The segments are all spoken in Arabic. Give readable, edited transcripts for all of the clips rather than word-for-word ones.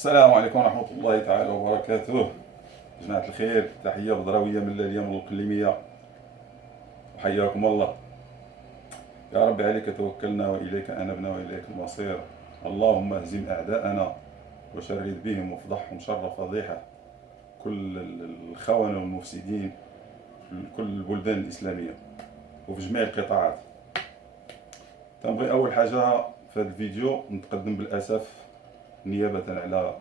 السلام عليكم ورحمة الله تعالى وبركاته. جماعة الخير، تحية بدروية من الليلية من القليمية، وحياكم الله. يا رب عليك توكلنا وإليك أنبنا وإليك المصير. اللهم اهزم أعداءنا وشرد بهم وافضحهم شر فضيحة كل الخونة والمفسدين في كل البلدان الإسلامية وفي جميع القطاعات. تنبغي أول حاجة في هذا الفيديو نتقدم بالأسف نيابة على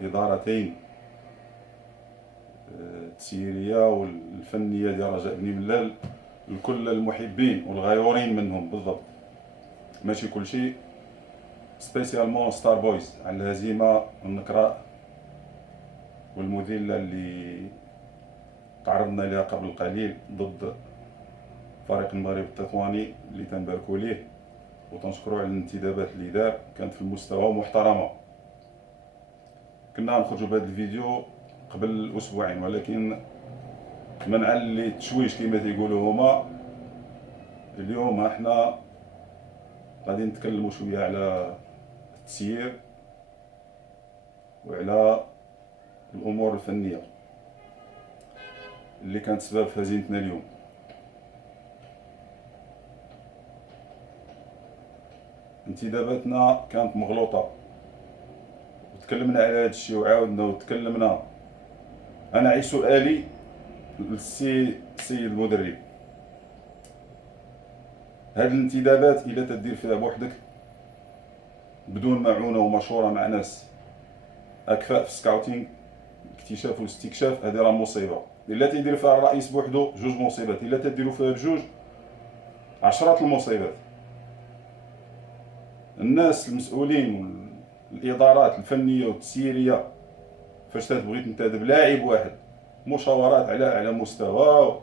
الإدارتين التسييرية والفنية ديال رجاء بن ملال لكل المحبين والغيورين منهم بالضبط، ماشي كل شيء، سبيسيالمون ستار بويز على الهزيمة النكراء والمذلة اللي تعرضنا لها قبل قليل ضد فريق المغرب التطواني اللي تنباركوا ليه وتنشكروا على الانتدابات اللي دار، كانت في المستوى محترمة. كنا نخرجوا بهذا الفيديو قبل اسبوعين، ولكن منعا للتشويش كما تيقولوا هما، اليوم احنا غادي نتكلموا شويه على التسيير وعلى الامور الفنيه اللي كانت سبب في هزيمتنا اليوم. انتداباتنا كانت مغلوطه وتكلمنا على هذا الشيء وعاودنا وتكلمنا. انا عي سؤالي للسيد المدرب، هاد الانتدابات الا تدير فيها بوحدك بدون معونه ومشوره مع ناس اكفاء في السكاوتينغ اكتشاف واستكشاف، هذه راه مصيبه. الا تيدير فيها الرئيس بوحدو جوج مصيبات، الا تديروا فيها بجوج عشرات المصيبات. الناس المسؤولين والادارات الفنيه والتسييريه فاش تبغي تنتدب لاعب واحد، مشاورات على مستوى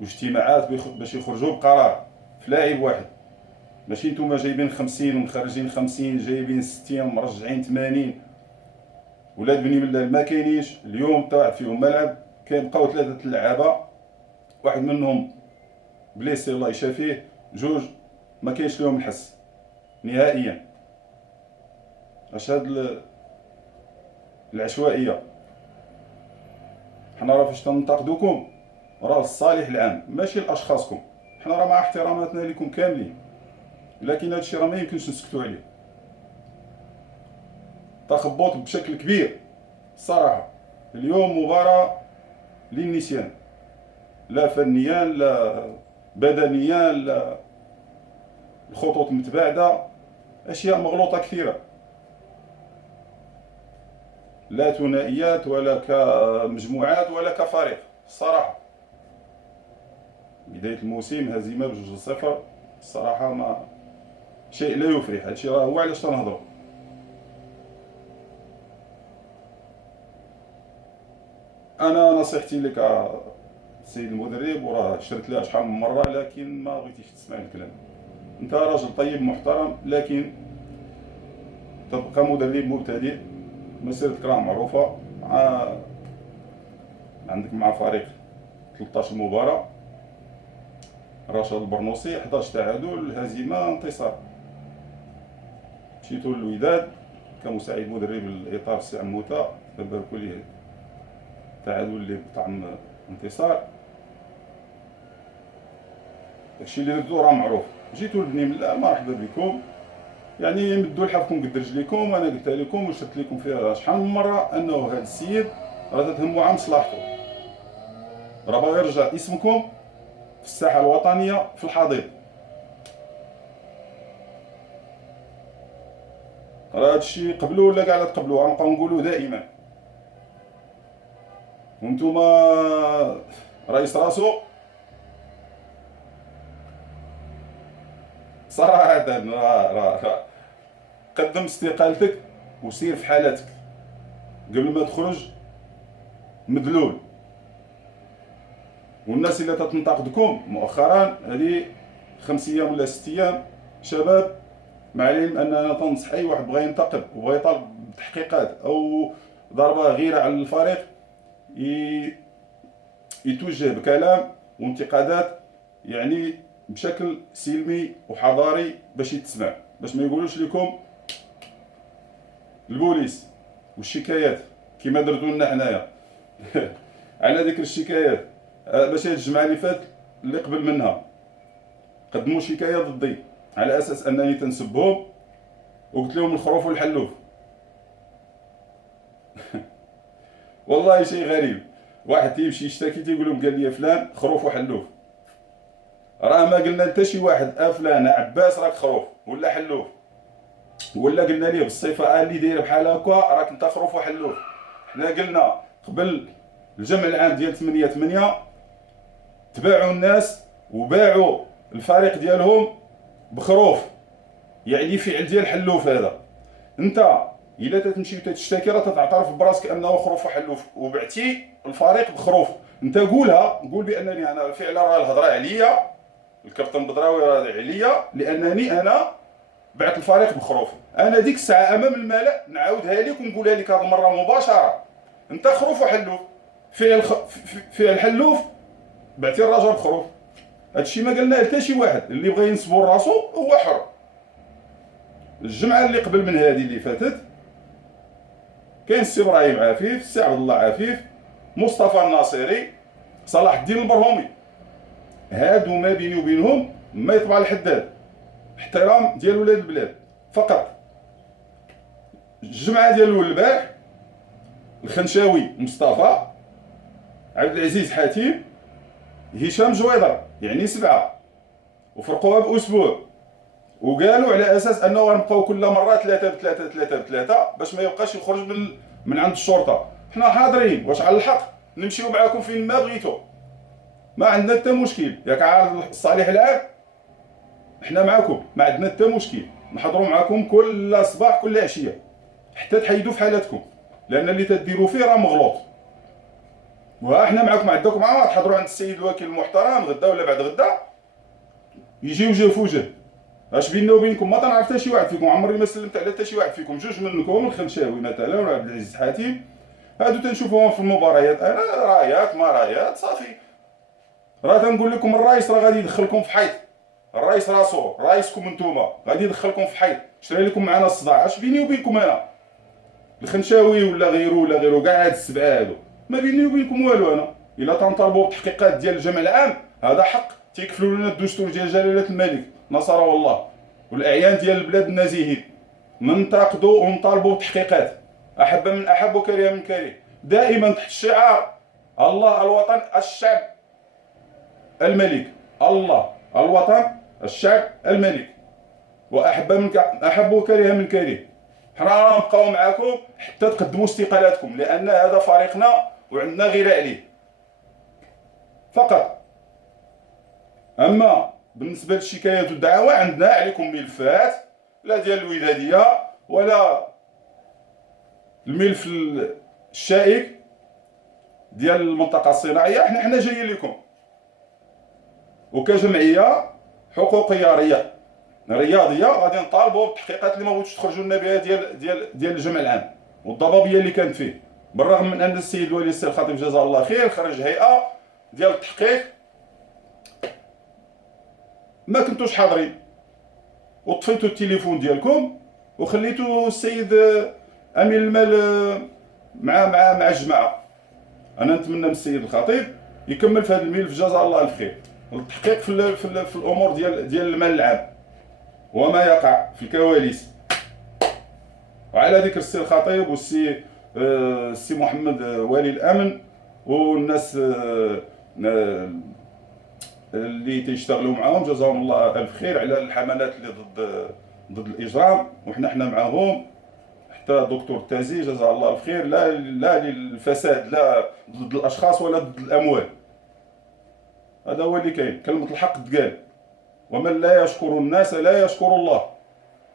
واجتماعات باش يخرجوا بقرار في لاعب واحد، ماشي نتوما جايبين 50 ومخرجين 50، جايبين 60 ومرجعين 80. ولاد بني ملال ما كاينينش اليوم، طاعت فيهم ملعب كيبقاو ثلاثه اللعابه، واحد منهم بليسي الله يشافيه، جوج ما كاينش لهم الحس نهائيا. اش هاد العشوائيه؟ حنا راه فاش تنتقدوكم راه الصالح العام ماشي لاشخاصكم، حنا راه مع احتراماتنا لكم كاملين، لكن هادشي راه ما يمكنش نسكتوا عليه. تخبط بشكل كبير الصراحه. اليوم مباراه للنسيان، لا فنيا لا بدنيا لا الخطوط متباعده، اشياء مغلوطه كثيره، لا ثنائيات ولا كمجموعات ولا كفريق. الصراحه بدايه الموسم هزيمه بجوج صفر، الصراحه ما شيء لا يفرح. هادشي راه هو علاش تنهضروا. انا نصيحتي لك السيد المدرب، وراه شرت لها شحال من مره لكن ما بغيتيش تسمع الكلام. انت راجل طيب محترم، لكن تبقى مدرب مبتدئ، مسيرتك راه معروفه، عندك مع فريق 13 مباراه، رشاد البرنوسي 11 تعادل، هزيمه انتصار. مشيتو للوداد كمساعد مدرب الاطار السي عموته، تباركوا ليه، تعادل اللي بطعم انتصار. داكشي اللي درتو راه معروف. جيتو لبني ملال مرحبا بكم، يعني مدوا لحافكم قد رجليكم، وانا قلتها لكم وشرت لكم فيها شحال من مره انه هذا السيد راه تهمو عام مصلحته، راه باغي يرجع اسمكم في الساحه الوطنيه في الحضيض. راه هادشي قبلوه ولا كاع لا تقبلوه غنبقاو نقولوه دائما. وانتوما رئيس راسو صراحه راه قدم استقالتك وسير في حالتك قبل ما تخرج مدلول. والناس اللي تتنتقدكم مؤخرا هذه 5 ايام ولا 6 ايام شباب، مع العلم اننا تنصح اي واحد بغى ينتقد وبغى يطالب بتحقيقات او ضربه غيره على الفريق يتوجه بكلام وانتقادات يعني بشكل سلمي وحضاري باش يتسمع، باش ما يقولوش لكم البوليس والشكايات كما درتو لنا حنايا على ذكر الشكايات، باش هاد الجمعه اللي فات اللي قبل منها قدموا شكايه ضدي على اساس انني تنسبهم، وقلت لهم الخروف والحلوف. والله شيء غريب، واحد تيمشي يشتكي تيقول لهم قال لي فلان خروف وحلوف. راه ما قلنا حتى شي واحد فلان عباس راك خروف ولا حلوف، ولا قلنا ليه بالصفه اللي داير بحال هكا راك انت خروف وحلوف. حنا قلنا قبل الجمع العام ديال 8/8 تباعوا الناس وباعوا الفريق ديالهم بخروف، يعني فعل ديال حلوف. هذا انت الا تتمشي وتتشتكي راه تتعترف براسك انه خروف وحلوف وبعتي الفريق بخروف. انت قولها، قول بانني انا فعلا راه الهضره عليا، الكابتن بدراوي راه عليا لانني انا بعت الفريق بخروف. انا ديك الساعه امام الملأ نعاودها لك ونقولها لك هذه المره مباشره، انت خروف وحلوف، فعل حلوف بعتي الرجل بخروف. هادشي ما قلناه حتى شي واحد، اللي بغى ينسبو لراسو هو حر. الجمعه اللي قبل من هذه اللي فاتت كاين السي ابراهيم عفيف، السي عبد الله عفيف، مصطفى الناصري، صلاح الدين البرهومي. هادو ما بيني وبينهم ما يطبع الحداد، احترام ديال ولاد البلاد فقط. الجمعه ديال البارح الخنشاوي مصطفى، عبد العزيز حاتم، هشام جويدر، يعني 7، وفرقوها باسبوع، وقالوا على اساس انه غنبقاو كل مره 3 باش ما يبقاش يخرج من عند الشرطه. حنا حاضرين، واش على الحق نمشيو معاكم فين ما بغيتو، ما عندنا حتى مشكل. ياك عارف الصالح العام حنا معاكم، ما عندنا حتى مشكل، نحضروا معاكم كل صباح كل عشيه حتى تحيدوا في حالتكم، لان اللي تديروا فيه راه مغلوط. وها حنا معاكم، عندكم معاه تحضروا عند السيد الوكيل المحترم غدا ولا بعد غدا، يجي وجه في وجه. اش بيننا وبينكم ما تنعرف حتى شي واحد فيكم، عمري ما سلمت على حتى شي واحد فيكم. جوج منكم الخنشاوي مثلا ولا عبد العزيز حاتم، هادو تنشوفوهم في المباريات، انا رايات ما رايات صافي. راه تنقول لكم الرئيس راه غادي يدخلكم في حيط، الرئيس راسو رئيسكم نتوما غادي يدخلكم في حيط. شري لكم معنا الصداع. اش بيني وبينكم انا الخنشاوي ولا غيرو ولا غيرو كاع هاد السبعه هادو ما بيني وبينكم والو. انا الا تنطالبوا بالتحقيقات ديال الجمع العام هذا حق تيكفلوا لنا الدستور ديال جلاله الملك نصره الله والاعيان ديال البلاد النازحين. ننتقدوا ونطالبوا بتحقيقات، احب من احب وكره من كره، دائما تحت شعار الله الوطن الشعب الملك، الله الوطن الشعب الملك، واحب من احب وكره من كره. حنا نبقاو معاكم حتى تقدموا استقالاتكم، لان هذا فريقنا وعندنا غير عليه فقط. اما بالنسبه للشكايات والدعاوى عندنا عليكم ملفات، لا ديال الوداديه ولا الملف الشائك ديال المنطقه الصناعيه. حنا جايين لكم وكجمعيه حقوقيه رياضيه غادي نطالبوا بالتحقيقات اللي ما بغيتوش تخرجوا لنا بها ديال الجمع العام والضبابيه اللي كانت فيه. بالرغم من ان السيد ولي السي الخطيب جزاه الله خير خرج هيئه ديال التحقيق، ما كنتوش حاضرين وطفيتوا التليفون ديالكم وخليتوا السيد امين المال مع الجماعه. انا نتمنى من السيد الخطيب يكمل في هذا الملف جزاه الله الخير، التحقيق في الامور ديال المال العام وما يقع في الكواليس. وعلى ذكر السي الخطيب والسي محمد ولي الامن والناس اللي تيشتغلوا معاهم جزاهم الله الف خير على الحملات اللي ضد الاجرام، وحنا معاهم. حتى دكتور التازي جزاه الله الف خير، لا للفساد، لا ضد الاشخاص ولا ضد الاموال. هذا هو اللي كاين، كلمه الحق تقال. ومن لا يشكر الناس لا يشكر الله.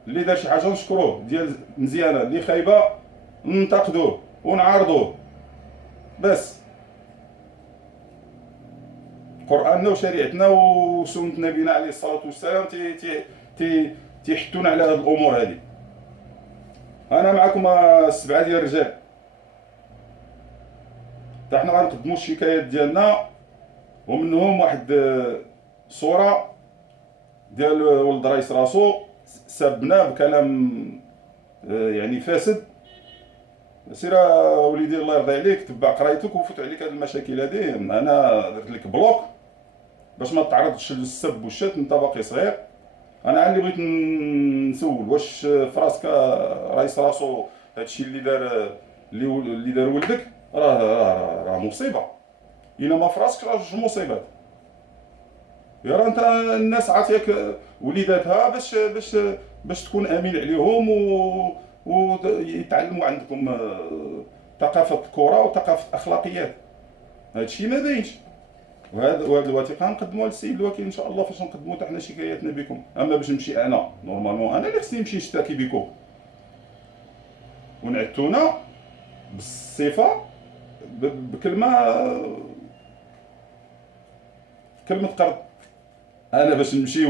اللي دار شي حاجه نشكروه ديال مزيانه، اللي خايبه ننتقدوه ونعارضوه. بس قرآننا وشريعتنا وسنة نبينا عليه الصلاة والسلام تيحثونا على هذه الأمور هذه. أنا معكم 7 ديال الرجال، حتى حنا غنقدموا الشكايات ديالنا، ومنهم واحد صورة ديال ولد رئيس راسو سابنا بكلام يعني فاسد سير وليدي الله يرضي عليك، تبع قرايتك وفوت عليك هاد المشاكل هادي. انا درت لك بلوك باش ما تعرضش للسب والشتم، انت باقي صغير. انا اللي بغيت نسول، واش فراسك رايس راسو هادشي اللي دار، اللي دار ولدك راه مصيبه؟ الا ما فراسك راه جوج مصيبات. يا راه انت الناس عاطياك وليداتها باش تكون امين عليهم ويتعلموا عندكم ثقافه الكره وثقافه اخلاقيات. هادشي ما باينش. وهاد الوثيقه نقدموها للسيد الوكيل ان شاء الله فاش نقدموا حتى حنا شكاياتنا بكم. اما باش نمشي انا نورمالمون، انا اللي خصني نمشي نشتكي بكم ونعتونا بالصفه بكلمه قرض. انا باش نمشي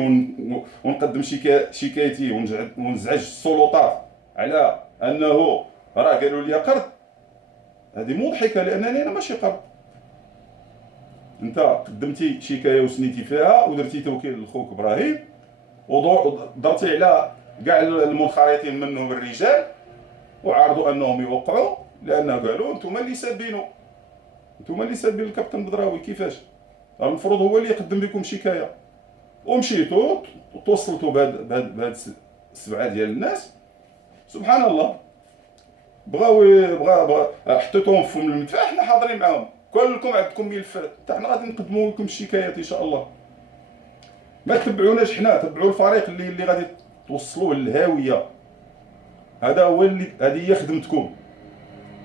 ونقدم شكايتي ونزعج السلطات على انه راه قالوا لي قرض، هذه مضحكه لانني انا ماشي قرض. انت قدمتي شكايه وسنيتي فيها ودرتي توكيل لخوك ابراهيم ودرتي على كاع المنخرطين منهم الرجال وعرضوا انهم يوقعوا، لان قالوا انتم اللي سابينه، انتم اللي سابين الكابتن بدراوي. كيفاش؟ المفروض هو اللي يقدم لكم شكايه. ومشيتوا توصلتوا بهاد السبعه ديال الناس، سبحان الله، بغا حطيتوهم في فم المدفع. حنا حاضرين معاهم، كلكم عندكم ملفات، حتى حنا غادي نقدموا لكم الشكايات ان شاء الله. ما تبعوناش حنا، تبعوا الفريق اللي غادي توصلوه للهاويه. هذا هو هذه هي خدمتكم،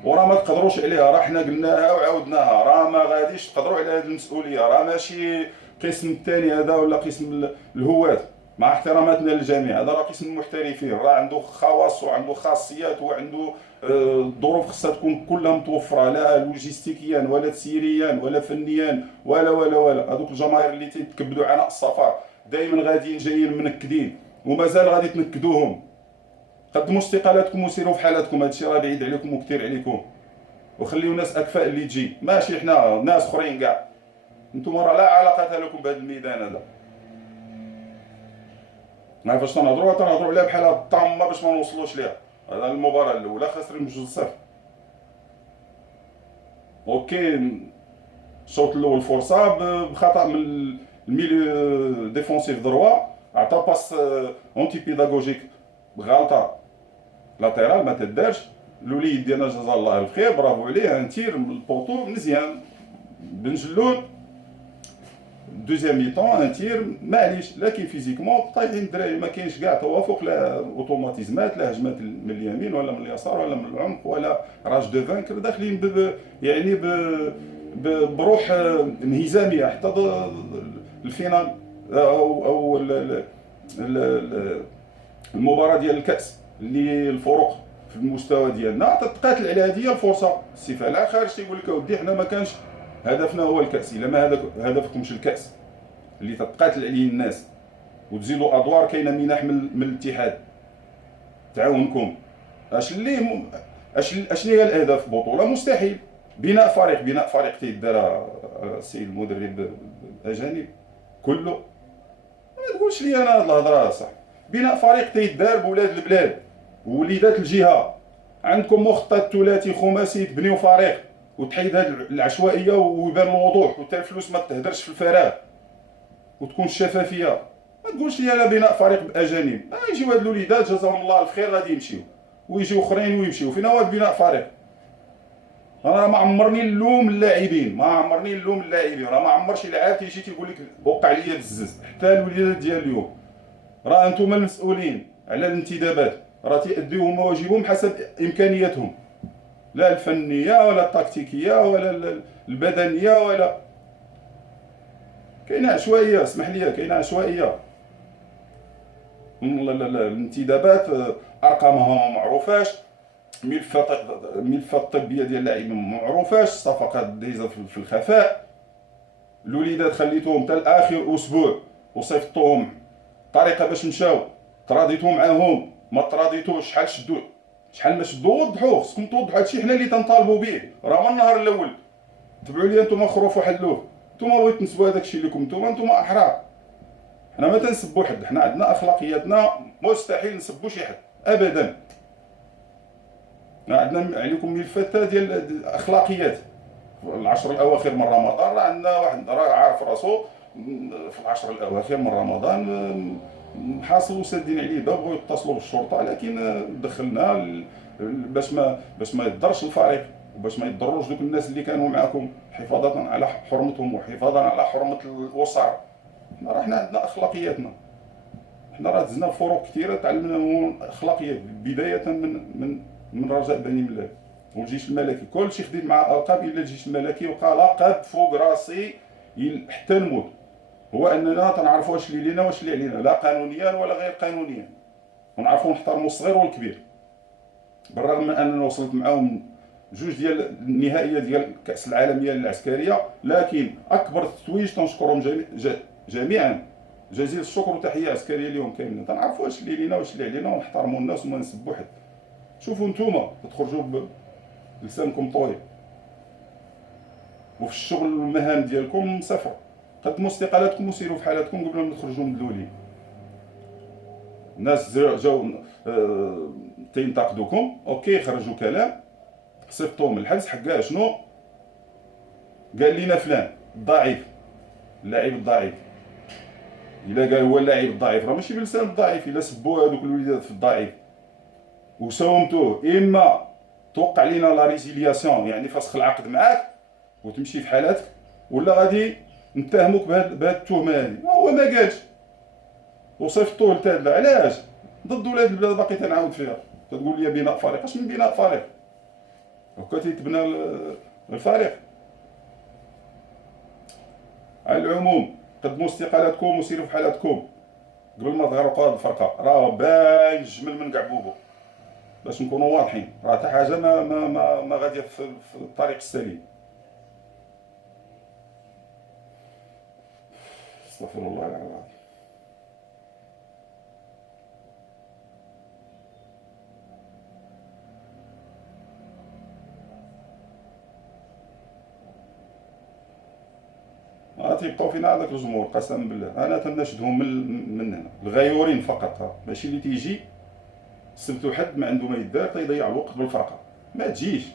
وراه ما تقدروش عليها. راه حنا قلناها وعاودناها، راه ما غاديش تقدروا على هذه المسؤوليه. راه ماشي قسم الثاني هذا ولا قسم الهواة، مع احتراماتنا للجميع. هذا راه قسم المحترفين، راه عنده خواص وعنده خاصيات وعنده الظروف خصها تكون كلها متوفره، لا لوجيستيكيا ولا تسييريا ولا فنيا ولا. هذوك الجماهير اللي تيتكبدوا عناء السفر دائما غاديين جايين منكدين ومازال غادي تنكدوهم. قدموا استقالاتكم وسيروا في حالاتكم، هادشي راه بعيد عليكم وكثير عليكم. وخليو ناس اكفاء اللي تجي، ماشي حنا ناس اخرين كاع. نتوما راه لا علاقه لكم بهذا الميدان هذا. ما فاش تنهضروا عليها بحال الطامه باش ما نوصلوش ليها. هذا المباراه الاولى خاسرين بجوج صفر. اوكي، الشوط الاول فرصه بخطا من الميليو ديفونسيف دروا، عطى باس اونتي بيداغوجيك بغلطه لاتيرال ما تدارش. الوليد ديالنا جزاه الله الخير، برافو عليه، ان تير من البوطو مزيان بن جلون. دوزيام مي طون ان تير معليش، لكن فيزيكمون طايحين الدراري، ما كاينش كاع توافق، لا اوتوماتيزمات، لا هجمات من اليمين ولا من اليسار ولا من العمق ولا راج دو فانكر. داخلين يعني بروح انهزاميه حتى الفينال او المباراه ديال الكاس اللي الفروق في المستوى ديالنا تتقاتل على هذه الفرصه. السي فلاح خارج تيقول لك اودي حنا ما كانش هدفنا هو الكاس، الا ما هدفكمش الكاس اللي تتقاتل عليه الناس وتزيدوا ادوار كاينه منح من الاتحاد تعاونكم. اشنو هي الاهداف؟ بطوله مستحيل. بناء فريق تيدار السيد المدرب الاجانب كله. ما تقولش لي انا هاد الهضره صح. بناء فريق تيدار بولاد البلاد ووليدات الجهه. عندكم مخطط ثلاثي خماسي تبنيو فريق وتحيد هاد العشوائيه ويبان الوضوح، وتا الفلوس ما تهدرش في الفراغ وتكون الشفافيه. ما تقولش لي انا بناء فريق باجانب. يجيو هاد الوليدات جزاهم الله الخير غادي يمشيو ويجيو اخرين ويمشيو. فين هو بناء فريق؟ انا ما عمرني نلوم اللاعبين، راه ما عمر شي لاعب تيجي تيقول لك وقع لي بزز. حتى الوليدات ديال اليوم راه انتم المسؤولين على الانتدابات، راه تيأديو مواجبهم حسب امكانياتهم، لا الفنيه ولا التكتيكيه ولا البدنيه ولا. كاينه عشوائيه، اسمح لي، كاينه عشوائيه. الانتدابات ارقامها ما معروفاش، الملفات الطبيه ديال اللاعبين ما معروفاش، الصفقات دايزه في الخفاء. الوليدات خليتوهم حتى لاخر اسبوع وصيفطوهم طريقه باش مشاو، تراضيتوا معاهم ما تراضيتوش. شحال ما شدوا وضحوا. خصكم توضحوا هادشي حنا اللي تنطالبوا به، راه من النهار الاول. تبعوا لي انتم خروف وحلوه. نتوما بغيتوا تنسبوا هذاك الشيء لكم، نتوما احرار. حنا ما تنسبوا حد، حنا عندنا اخلاقياتنا، مستحيل نسبوا شي حد ابدا. عندنا عليكم ملفات ديال الاخلاقيات. العشر الاواخر من رمضان راه عندنا واحد راه عارف راسو، في العشر الاواخر من رمضان حاصل وسادين عليه باب، بغاو يتصلوا بالشرطه، لكن دخلنا باش ما يضرش الفريق، وباش ما يضروش دوك الناس اللي كانوا معاكم، حفاظا على حرمتهم وحفاظا على حرمه الاسر. حنا عندنا اخلاقياتنا، حنا راه دزنا فروق كثيره تعلمنا من اخلاقيات، بدايه من رجاء بني ملاك والجيش الملكي. كلشي خديت مع القاب الا الجيش الملكي، وبقى لقب فوق راسي حتى نموت، هو اننا تنعرفوا واش اللي لينا واش اللي علينا، لا قانونيا ولا غير قانونيا، ونعرفوا نحترموا الصغير والكبير. بالرغم من اننا وصلت معاهم جوج ديال النهائيه ديال كاس العالميه العسكريه، لكن اكبر تتويج تنشكرهم جميعا جزيل الشكر وتحيه عسكريه لهم كاملين. تنعرفوا واش اللي لينا واش اللي علينا، ونحترموا الناس وما نسبوا حد. شوفوا نتوما تخرجوا بلسانكم طويل، وفي الشغل المهام ديالكم صفر، قدموا استقالاتكم وسيروا في حالاتكم قبل ما تخرجوا من الدولين. الناس جاو تينتقدوكم، اوكي خرجوا كلام، صيفطوهم الحبس حقا شنو قال لنا فلان الضعيف، اللاعب الضعيف. الا قال هو اللاعب الضعيف راه ماشي بلسان الضعيف، الا سبوا هذوك الوليدات في الضعيف وساومتوه، اما توقع لينا لا ريزيلياسيون يعني فسخ العقد معاك وتمشي في حالاتك، ولا غادي نتهموك بهاد التهمه هذه. هو ما قالش وصيفطوه لتادله، علاش؟ ضد ولاد البلاد باقي تنعاود فيها، تقول لي بناء فريق. اش من بناء فريق؟ هكا تيتبنى الفريق. على العموم قدموا استقالاتكم وسيروا في حالاتكم قبل ما تغرقوا هذه الفرقه، راه باين جمل من كاع بوبو، باش نكونوا واضحين. راه حتى حاجه ما غاديه في الطريق السليم. استغفر الله العظيم. تيبقاو فينا هذاك الجمهور قسما بالله. انا تناشدهم من هنا الغيورين فقط، ماشي اللي تيجي السبت وحد ما عنده ما يدار تيضيع الوقت بالفرقه. ما تجيش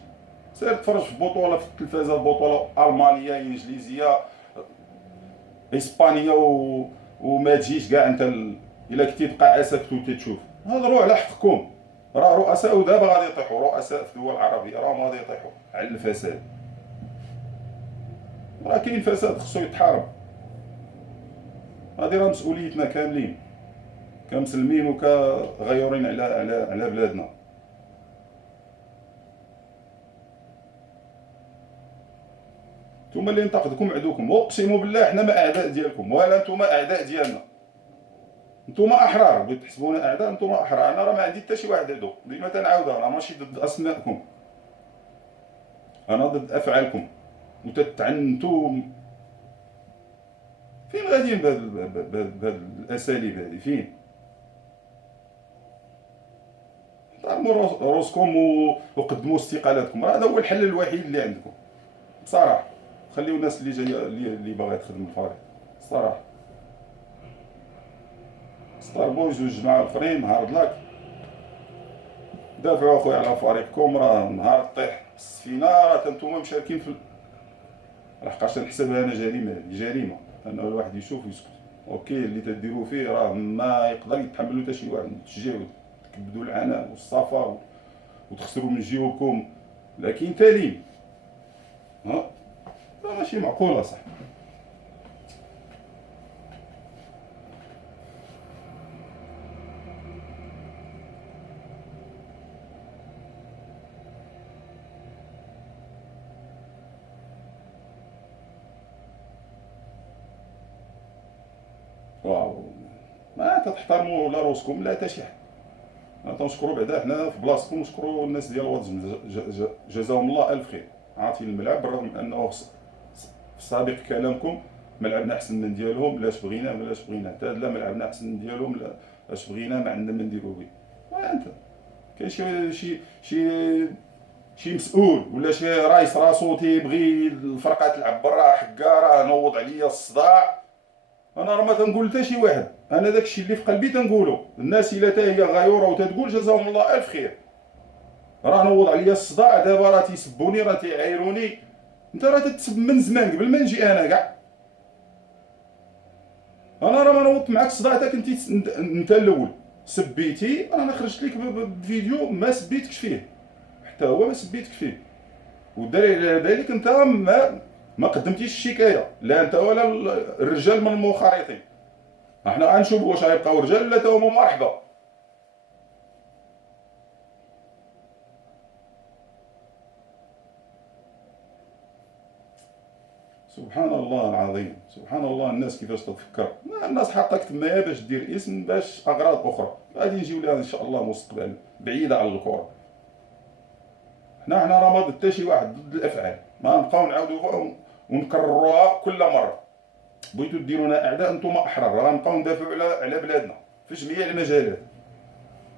سير تفرج في بطوله في التلفازه، بطوله المانيه انجليزيه اسبانيه وما تجيش كاع انت الا كنتي تبقى ساكت وتشوف. هضروا على حقكم، راه رؤساء ودابا غادي يطيحوا، رؤساء في الدول العربيه راهم غادي يطيحوا على الفساد. راه كاين فساد خصو يتحارب، هذه راه مسؤوليتنا كاملين كمسلمين وكغيورين على بلادنا. نتوما اللي ينتقدكم عدوكم، واقسموا بالله حنا ما اعداء ديالكم ولا نتوما اعداء ديالنا. نتوما احرار، بغيت تحسبونا اعداء نتوما احرار. انا راه ما عندي حتى شي واحد عدو، ديما تنعاودها، انا ماشي ضد اسماءكم، انا ضد افعالكم وتتعنتوا. فين غاديين بهذه الاساليب هذه؟ فين؟ طعموا روسكم وقدموا استقالاتكم، هذا هو الحل الوحيد اللي عندكم بصراحه. خليو الناس اللي جايه اللي باغيه تخدم الفريق الصراحه. ستار بويز والجماعه الاخرين هارد لاك، دافعوا اخويا على فريقكم. راه نهار طيح السفينه راه نتوما مشاركين في لحقاش نحسبها انا جريمه، جريمه انه الواحد يشوف ويسكت. اوكي اللي تديروا فيه راه ما يقدر يتحملوا حتى شي واحد، تشجعوا تكبدوا العناء والصفا وتخسروا من جيوبكم، لكن تالي ها ماشي معقوله صح. واو، ما تحترموا لا روسكم لا حتى شي حد. تنشكروا بعدا حنا في بلاصتكم، نشكروا الناس ديال واتزم جزاهم الله الف خير، عاطين الملعب بالرغم من انه في سابق كلامكم ملعبنا احسن من ديالهم، لاش بغينا لاش بغينا حتى لا ملعبنا احسن من ديالهم، لاش بغينا ما عندنا ما نديرو به. انت كاين شي مسؤول ولا شي رايس راسو تيبغي الفرقه تلعب برا حكا راه نوض عليا الصداع. انا راه ما تنقول حتى شي واحد، انا داك الشيء اللي في قلبي تنقوله. الناس الا حتى هي غيوره وتتقول جزاهم الله الف خير، راه نوض عليا الصداع دابا، راه تيسبوني، راه تيعايروني. انت راه تتسب من زمان قبل ما نجي انا كاع. انا راه ما نوضت معاك الصداع حتى كنتي انت الاول سبيتي، انا خرجت لك بفيديو ما سبيتكش فيه، حتى هو ما سبيتك فيه. والدليل على ذلك انت ما قدمتيش الشكايه، لا انت ولا الرجال من المنخرطين. احنا غنشوفوا واش غيبقاو رجال ولا تا هما مرحبا. سبحان الله العظيم، سبحان الله الناس كيفاش تفكر. الناس حطك تمايا باش دير اسم، باش اغراض اخرى غادي نجيو لها ان شاء الله مستقبلا بعيده على الكره. حنا راه ما ضد حتى شي واحد، ضد الافعال، ما نبقاو نعاودوها ونكرروها كل مره. بغيتو ديرونا اعداء، نتوما احرار، غنبقاو ندافعوا على بلادنا في جميع المجالات.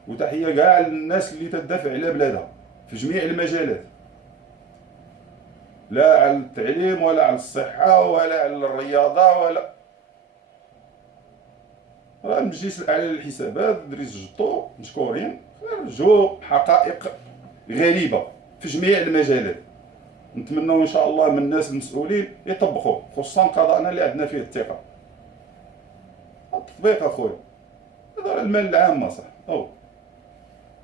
وتحيه كاع الناس اللي تدافع على بلادها في جميع المجالات، لا على التعليم ولا على الصحه ولا على الرياضه ولا. راه المجلس الاعلى للحسابات دريس جطو مشكورين خرجوا حقائق غريبه في جميع المجالات. نتمنوا ان شاء الله من الناس المسؤولين يطبقوا، خصوصا قضاءنا اللي عندنا فيه الثقه. التطبيق اخويا، هذا المال العام صح. او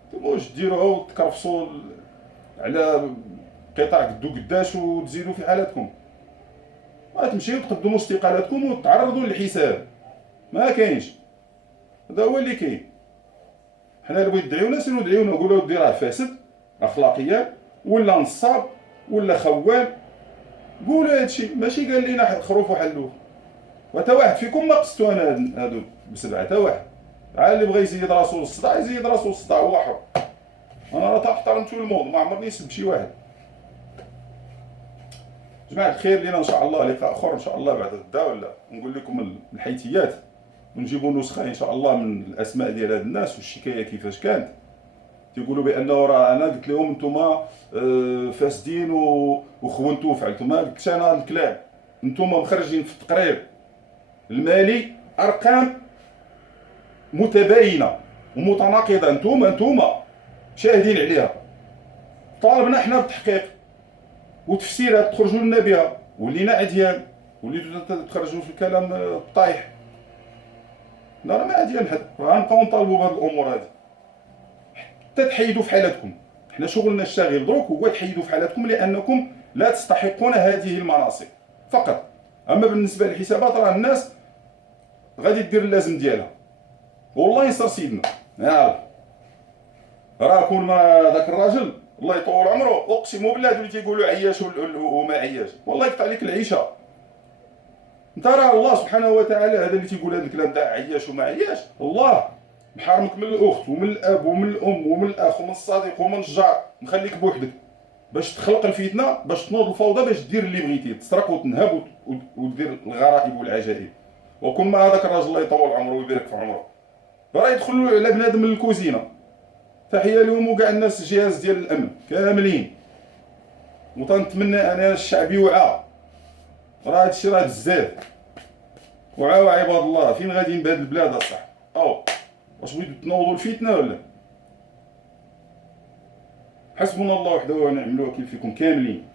نتوما واش ديروها وتكرفصوا على قطاع قدو قداش وتزيدوا في حالاتكم؟ غتمشيو تقدموا استقالاتكم وتعرضوا للحساب. ما كاينش، هذا هو اللي كاين. حنا اللي بغيت ندعيونا سيروا ندعيونا، نقولوا ودي راه فاسد اخلاقيا ولا نصاب ولا خوان. قولوا هادشي، ماشي قال لنا خروف وحلوف. وتا واحد فيكم ما قصتو انا هادو بسبعه، تا واحد. عاد اللي بغى يزيد راسو للصداع يزيد راسو للصداع، هو حر. انا راه تحترم تو الموند، ما عمرني نسب شي واحد. جماعة الخير، لينا ان شاء الله لقاء اخر ان شاء الله بعد غدا، ولا نقول لكم الحيثيات، ونجيبوا نسخه ان شاء الله من الاسماء ديال هاد الناس والشكايه كيفاش كانت. تيقولوا بانه راه انا قلت لهم انتم فاسدين وخونتوا وفعلتوا. ما قلتش انا الكلام، انتم مخرجين في التقرير المالي ارقام متباينه ومتناقضه، انتم شاهدين عليها. طالبنا احنا بالتحقيق وتفسيرات تخرجوا لنا بها، ولينا عديان، وليتوا تخرجوا في الكلام الطايح. لا راه ما عديان حد، غنبقاو نطالبوا بهاد الامور هادي حتى تحيدوا في حالتكم. حنا شغلنا الشاغل دروك هو تحيدوا في حالتكم، لانكم لا تستحقون هذه المناصب فقط. اما بالنسبه للحسابات راه الناس غادي دير اللازم ديالها. والله ينصر سيدنا، يلا راه كون ما ذاك الراجل الله يطول عمره، اقسم بالله اللي تيقولوا عياش وما عياش، والله يقطع لك العيشه. انت راه الله سبحانه وتعالى هذا اللي تيقول هذا الكلام تاع عياش وما عياش، الله محرمك من الاخت ومن الاب ومن الام ومن الاخ ومن الصديق ومن الجار، مخليك بوحدك باش تخلق الفتنه، باش تنوض الفوضى، باش دير اللي بغيتي، تسرق وتنهب ودير الغرائب والعجائب. وكون ما هذاك الراجل الله يطول عمره ويبارك في عمره، راه يدخلوا على بنادم من الكوزينه. تحيه لهم وكاع الناس الجهاز ديال الامن كاملين، وتنتمنى انا الشعب يوعى. راه هادشي راه بزاف. وعاوا عباد الله، فين غاديين بهاد البلاد اصاح؟ او واش بغيتو تنوضوا الفتنه ولا؟ حسبنا الله وحده ونعم الوكيل فيكم كاملين.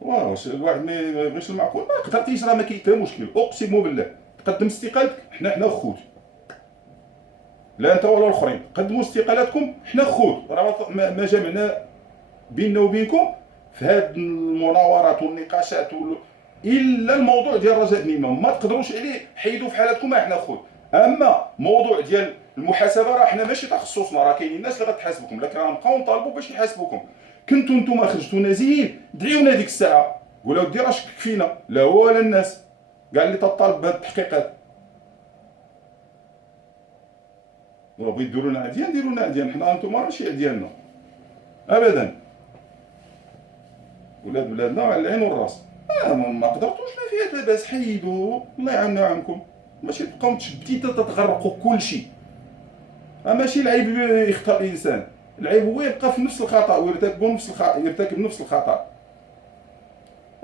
واش الواحد ما يبغيش المعقول؟ ما قدرتيش، راه ما كاين حتى مشكل، اقسم بالله. تقدم استقالتك، حنا خوت، لا انت ولا الاخرين. قدموا استقالاتكم، حنا خوت، راه ما جمعنا بيننا وبينكم في هاد المناورات والنقاشات الا الموضوع ديال رجاء ميمون. ما تقدروش عليه، حيدوا في حالتكم، احنا خوت. اما موضوع ديال المحاسبه راه حنا ماشي تخصصنا، راه كاينين الناس اللي غتحاسبكم، لكن راه نبقاو نطالبوا باش يحاسبوكم. كنتوا نتوما خرجتوا نازيين، دعيونا ديك الساعه، قولوا ودي راه شكك فينا، لا هو ولا الناس كاع اللي تطالب بهاد التحقيقات. بغيت ديروا لنا عديان، ديروا لنا عديان، حنا نتوما ماشي عدياننا ابدا. ولاد بلادنا على العين والراس. ما قدرتوش، ما فيها لاباس، حيدوا الله يعاوننا عنكم. ماشي تبقاو متشددين تتغرقوا كل شيء. ماشي العيب يخطئ الانسان، العيب هو يبقى في نفس الخطا ويرتكب نفس الخطا.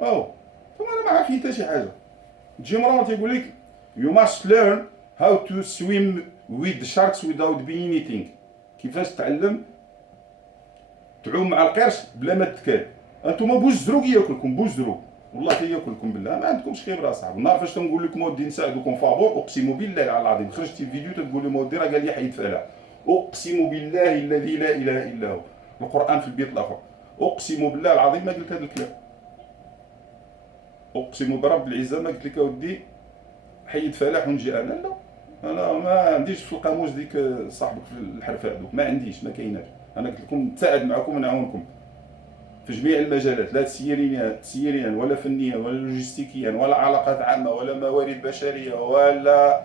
او ثم انا ما عارفين حتى شي حاجه. تجي مرة تيقول لك you must learn how to swim with the sharks without being eating. كيفاش تعلم تعوم مع القرش بلا ما تتكال. انتوما بوزدرو كياكلكم بوزدرو، والله كياكلكم بالله، ما عندكمش خبره اصاحبي. النهار فاش تنقول لكم اودي نساعدكم فابور، اقسم بالله على العظيم خرجتي في فيديو تقول لهم اودي راه قال لي حيد فعلها، اقسم بالله الذي لا اله الا هو، القران في البيت الاخر، اقسم بالله العظيم ما قلت هذا الكلام، اقسم برب العزه ما قلت لك اودي حيد فلاح ونجي انا، لا انا ما عنديش في القاموس ديك صاحبك في الحرف هذوك، ما عنديش، ما كايناش. انا قلت لكم نتساعد معكم ونعاونكم في جميع المجالات، لا تسييريا ولا فنيا ولا لوجستيكيا ولا علاقات عامه ولا موارد بشريه ولا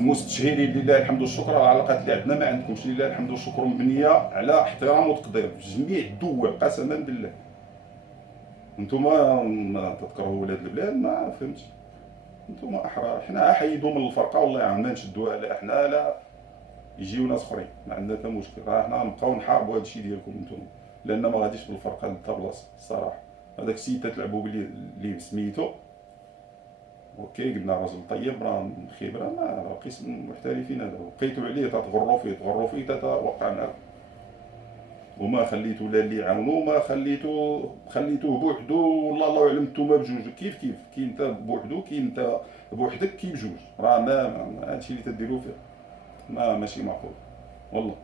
مستشهرين. لله الحمد والشكر على العلاقات اللي عندنا ما عندكمش، لله الحمد والشكر مبنيه على احترام وتقدير في جميع الدول قسما بالله. نتوما ما تذكروا ولاد البلاد، ما فهمتش، نتوما احرار، حنا حيدوا من الفرقه والله عندنا نشدوها، لا حنا لا يجيو ناس اخرين، ما عندنا حتى مشكل، راه حنا نبقاو نحاربوا هذا الشيء ديالكم نتوما، لان ما غاديش بالفرقه حتى بلاصه الصراحه. هذاك السيد تلعبوا بلي اللي سميتو اوكي، قلنا راجل طيب راه خبره، ما راه قسم محترفين هذا، بقيتوا عليه تغروا فيه تتوقع معكم، وما خليتو لا اللي يعاونو، ما خليتوه بوحدو، والله الله اعلم نتوما بجوج كيف كاين انت بوحدو، كاين انت بوحدك، كي بجوج، راه ما هادشي اللي تديروا فيه ماشي معقول والله.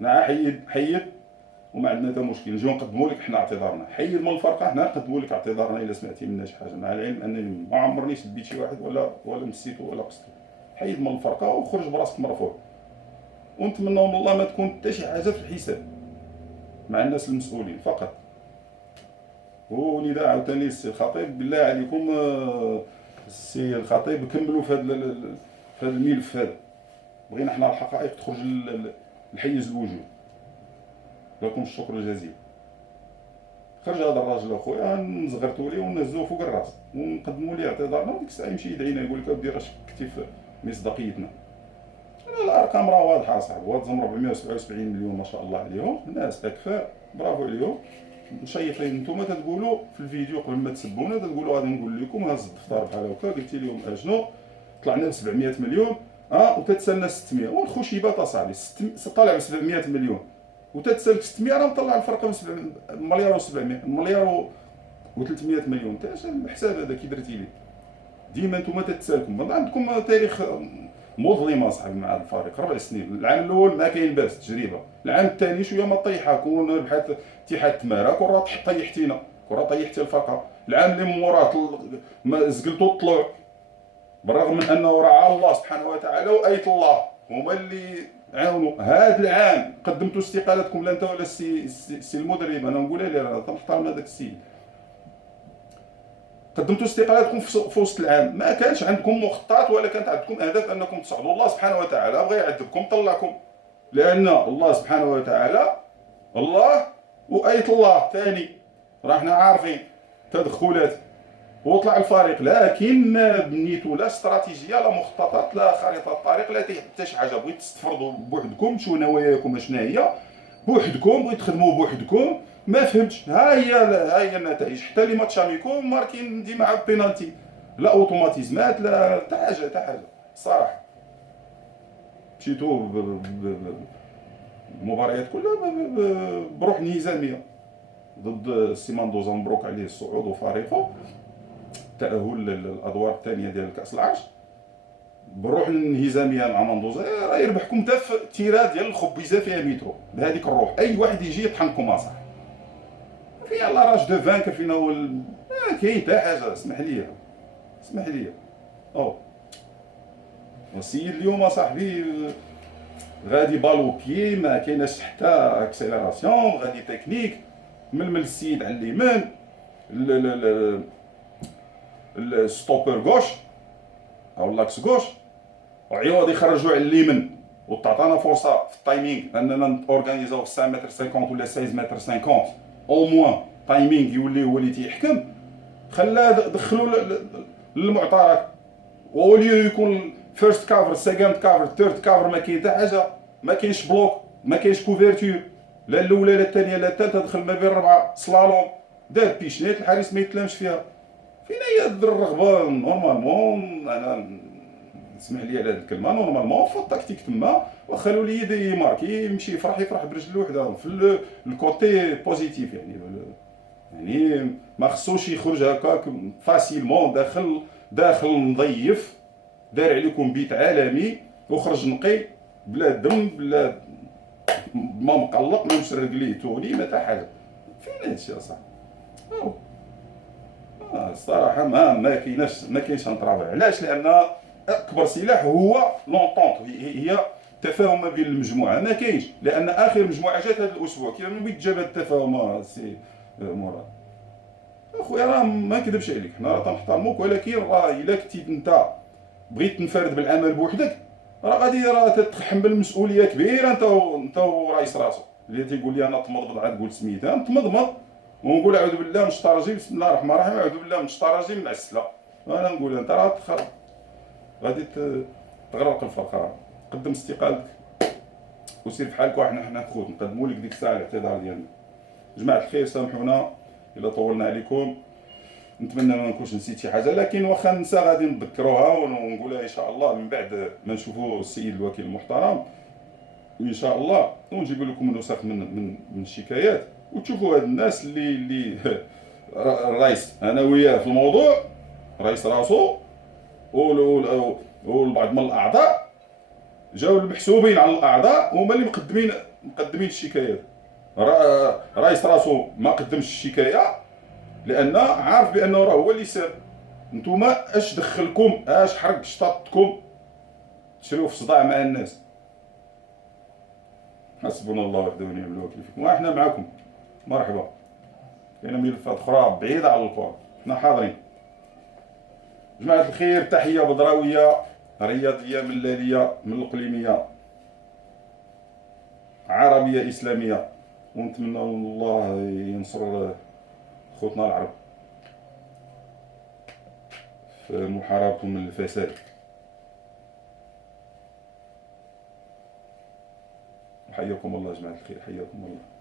انا حيد وما عندنا حتى مشكل، نجيو نقدموا لك حنا اعتذارنا، حيد من الفرقه حنا نقدموا لك اعتذارنا الا سمعتي منا شي حاجه، مع العلم انني ما عمرني سبيت شي واحد ولا مسيتو ولا قصتو. حيد من الفرقه وخرج براسك مرفوع، ونتمنى من الله ما تكون حتى شي حاجه في الحساب مع الناس المسؤولين فقط. ولذا عاوتاني السي الخطيب بالله عليكم، السي الخطيب كملوا في هذا الملف هذا، بغينا حنا الحقائق تخرج لحيز الوجود. لكم الشكر الجزيل. خرج هذا الراجل اخويا نزغرتو ليه ونهزوه فوق الراس ونقدموا ليه اعتذارنا، وديك الساعه يمشي يدعينا يقول لك اودي راه شككتي في مصداقيتنا. الارقام راه واضحه صاحبي، واتزم 477 مليون ما شاء الله عليهم، الناس اكفاء برافو عليهم مشيخين. نتوما تتقولوا في الفيديو قبل ما تسبونا تتقولوا غادي نقول لكم هز الدفتر بحال هكا، قلت لهم اشنو طلعنا ب 700 مليون وتتسالنا 600، والخشيبات اصاحبي طالع ب 700 مليون وتتسالك 600، راه مطلع الفرق مليار و700 مليار و300 مليون. انت اش الحساب هذا كي درتي ليه؟ ديما نتوما تتسالكم عندكم تاريخ مظلم اصاحبي مع الفريق، 4 سنين. العام الاول ما كاين باس تجربه، العام الثاني شويه ما طيحها، كون بحال اتحاد التماره كون راه طيحتينا، كون راه طيحتي الفرقه. العام اللي موراه زقلتوا الطلوع، بالرغم من انه راه الله سبحانه وتعالى وايت الله هما اللي عاونوا. هذا العام قدمتوا استقالتكم لا انت ولا السي المدرب، انا نقولها ليه راه تنحترم هذاك السيد، قدمتوا استقالتكم في وسط العام، ما كانش عندكم مخطط ولا كانت عندكم اهداف انكم تصعدوا. الله سبحانه وتعالى بغى يعذبكم طلعكم، لان الله سبحانه وتعالى الله وايت الله ثاني، راه حنا عارفين تدخلات وطلع الفريق، لكن ما بنيتوا لا استراتيجيه لا مخططات لا خريطه طريق لا حتى شي حاجه. بغيت تستفرضوا بوحدكم، شنو نواياكم شنو هي بوحدكم، بغيت تخدموا بوحدكم، ما فهمتش. ها هي النتائج، حتى لي ماتش اميكو ماركين ديما مع بينالتي، لا اوتوماتيزمات لا حتى حاجه الصراحه. مشيتو المباريات كلها بروح انهزاميه ضد سيماندوزا، مبروك عليه الصعود وفريقه تأهل للادوار الثانيه ديال كاس العرش، بروح الانهزاميه مع ماندوزا راه يربحكم حتى في التيرا ديال الخبيزه فيها مترو بهذيك الروح. اي واحد يجي يطحنكم اصاحبي، فيها لاراج دو فانكر، فينا هو ما كاين حتى حاجه. اسمح لي السيد اليوم اصاحبي غادي بالو بيي، ما كايناش حتى اكسيليراسيون، غادي تكنيك ململ السيد على اليمين، الستوبر غوش او لاكس غوش، وعوض يخرجوا على اليمين وتعطانا فرصه في التايمينغ اننا اورغانيزاو 5 متر 50 ولا 16 متر 50 او موان تايمينغ يولي هو اللي تيحكم، خلاه دخلوا للمعترك، اوليو يكون فيرست كافر سكند كافر ثيرد كافر، ما كاين حتى حاجه، ما كاينش بلوك، ما كاينش كوفرتور لا الاولى لا الثانيه لا الثالثه، دخل ما بين 4 سلالوم دار بيشنيت الحارس ما يتلامش فيها. فين هي الرغبه نورمالمون؟ انا اسمح لي على هذه الكلمه، نورمالمون فوت تكتيك تما واخا الوليد يماركي يمشي يفرح برجل وحده في الكوتي بوزيتيف يعني ما خصوش يخرج هكاك فاسيلمون داخل نظيف، دار عليكم بيت عالمي وخرج نقي بلا دم بلا ما مقلق ما مسرق ليه تولي ما حتى حاجه. فين هادشي اصاحبي؟ الصراحه ما كاينش انطرافاي. علاش؟ لان اكبر سلاح هو لونطونط، هي التفاهم ما بين المجموعه. ما كاينش، لان اخر مجموعه جات هذا الاسبوع كيف من بيت جاب التفاهم سي مراد. اخويا راه ما نكذبش عليك، حنا راه تنحترموك، ولكن راه الا كنتي انت بغيت تنفرد بالعمل بوحدك راه غادي تتحمل مسؤوليه كبيره انت ورئيس راسو. اللي تيقول لي انا تمضمض عاد قول سميتها نتمضمض ونقول اعوذ بالله من الشيطان الرجيم بسم الله الرحمن الرحيم اعوذ بالله من الشيطان الرجيم نعسله. انا نقول انت راه غادي تغرق الفرقه. قدم استقالتك وسير بحالك وحنا حنا خوت نقدموا لك ديك الساعه الاعتذار ديالنا. جماعه الخير سامحونا الا طولنا عليكم، نتمنى ما نكونش نسيت شي حاجه، لكن واخا ننسى غادي نذكروها ونقولها ان شاء الله من بعد ما نشوفوا السيد الوكيل المحترم ان شاء الله، ونجيب لكم نسخ من الشكايات وتشوفوا هاد الناس اللي الرئيس انا وياه في الموضوع، رئيس راسو والبعض من الاعضاء جاوا المحسوبين على الاعضاء هما اللي مقدمين الشكايات. رئيس راسو ما قدمش الشكايه لان عارف بانه راه هو اللي ساب. نتوما اش دخلكم؟ اش حرق شططكم تشريو في صداع مع الناس؟ حسبنا الله ونعم الوكيل فيكم، وإحنا معكم مرحبا. كاينه ملفات اخرى بعيده على الكره حنا حاضرين. جماعه الخير، تحيه بدراويه رياضيه ملاليه من الاقليميه عربيه اسلاميه، ونتمنى الله ينصر خوتنا العرب في محاربتهم من الفساد. حياكم الله جماعه الخير، حياكم الله.